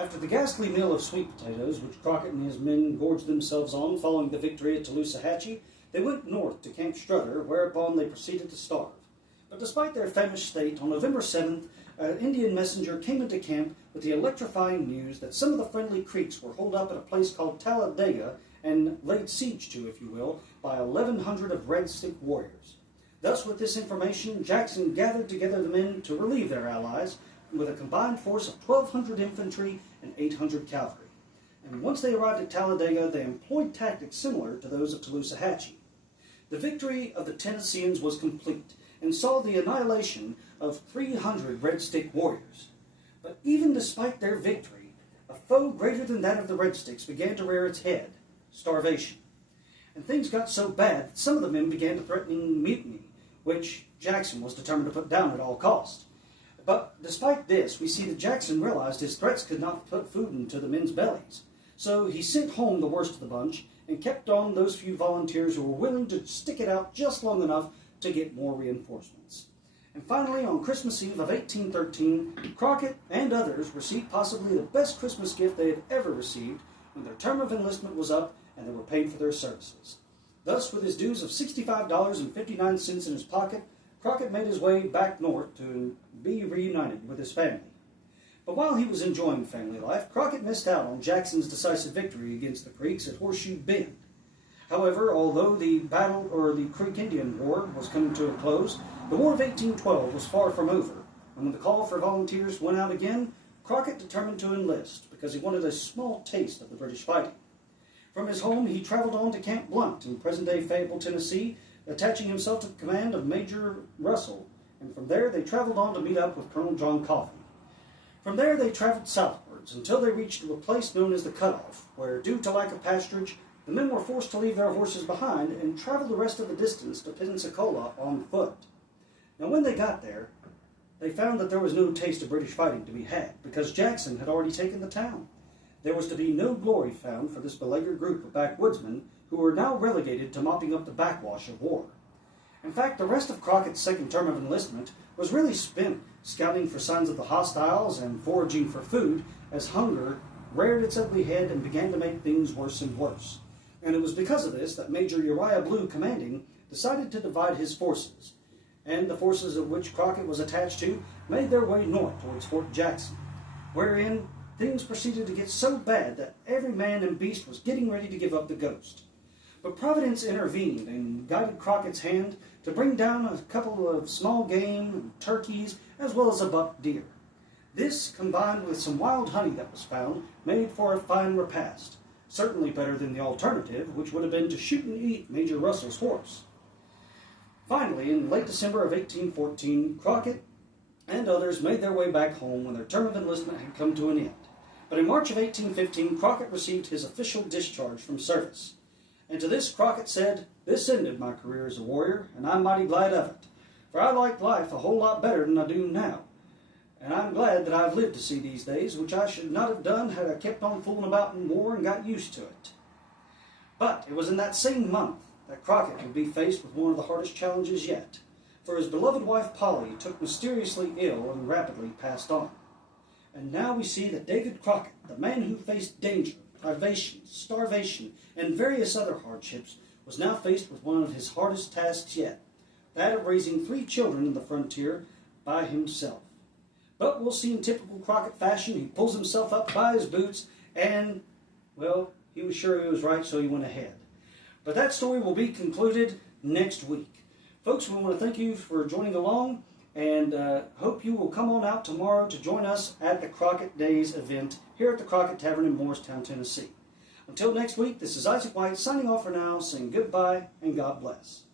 After the ghastly meal of sweet potatoes, which Crockett and his men gorged themselves on following the victory at Tallusahatchee, they went north to Camp Strutter, whereupon they proceeded to starve. But despite their famished state, on November 7th, an Indian messenger came into camp with the electrifying news that some of the friendly Creeks were holed up at a place called Talladega and laid siege to, if you will, by 1,100 of Red Stick warriors. Thus, with this information, Jackson gathered together the men to relieve their allies with a combined force of 1,200 infantry and 800 cavalry. And once they arrived at Talladega, they employed tactics similar to those of Tallusahatchee. The victory of the Tennesseans was complete and saw the annihilation of 300 Red Stick warriors. But even despite their victory, a foe greater than that of the Red Sticks began to rear its head: starvation. And things got so bad that some of the men began to threaten mutiny, which Jackson was determined to put down at all costs. But despite this, we see that Jackson realized his threats could not put food into the men's bellies. So he sent home the worst of the bunch and kept on those few volunteers who were willing to stick it out just long enough to get more reinforcements. And finally, on Christmas Eve of 1813, Crockett and others received possibly the best Christmas gift they had ever received when their term of enlistment was up and they were paid for their services. Thus, with his dues of $65.59 in his pocket, Crockett made his way back north to be reunited with his family. But while he was enjoying family life, Crockett missed out on Jackson's decisive victory against the Creeks at Horseshoe Bend. However, although the Creek Indian War was coming to a close, the War of 1812 was far from over, and when the call for volunteers went out again, Crockett determined to enlist because he wanted a small taste of the British fighting. From his home, he traveled on to Camp Blunt in present-day Fayetteville, Tennessee, attaching himself to the command of Major Russell, and from there they traveled on to meet up with Colonel John Coffee. From there they traveled southwards until they reached a place known as the Cutoff, where, due to lack of pasturage, the men were forced to leave their horses behind and travel the rest of the distance to Pensacola on foot. Now when they got there, they found that there was no taste of British fighting to be had, because Jackson had already taken the town. There was to be no glory found for this beleaguered group of backwoodsmen who were now relegated to mopping up the backwash of war. In fact, the rest of Crockett's second term of enlistment was really spent scouting for signs of the hostiles and foraging for food as hunger reared its ugly head and began to make things worse and worse. And it was because of this that Major Uriah Blue, commanding, decided to divide his forces, and the forces of which Crockett was attached to made their way north towards Fort Jackson, wherein things proceeded to get so bad that every man and beast was getting ready to give up the ghost. But Providence intervened and guided Crockett's hand to bring down a couple of small game, turkeys, as well as a buck deer. This, combined with some wild honey that was found, made for a fine repast, certainly better than the alternative, which would have been to shoot and eat Major Russell's horse. Finally, in late December of 1814, Crockett and others made their way back home when their term of enlistment had come to an end. But in March of 1815, Crockett received his official discharge from service. And to this Crockett said, "This ended my career as a warrior, and I'm mighty glad of it. For I like life a whole lot better than I do now. And I'm glad that I've lived to see these days, which I should not have done had I kept on fooling about in war and got used to it." But it was in that same month that Crockett would be faced with one of the hardest challenges yet, for his beloved wife Polly took mysteriously ill and rapidly passed on. And now we see that David Crockett, the man who faced danger, privation, starvation, and various other hardships, was now faced with one of his hardest tasks yet, that of raising 3 children in the frontier by himself. But we'll see in typical Crockett fashion, he pulls himself up by his boots and, well, he was sure he was right, so he went ahead. But that story will be concluded next week. Folks, we want to thank you for joining along, and hope you will come on out tomorrow to join us at the Crockett Days event here at the Crockett Tavern in Morristown, Tennessee. Until next week, this is Isaac White signing off for now, saying goodbye and God bless.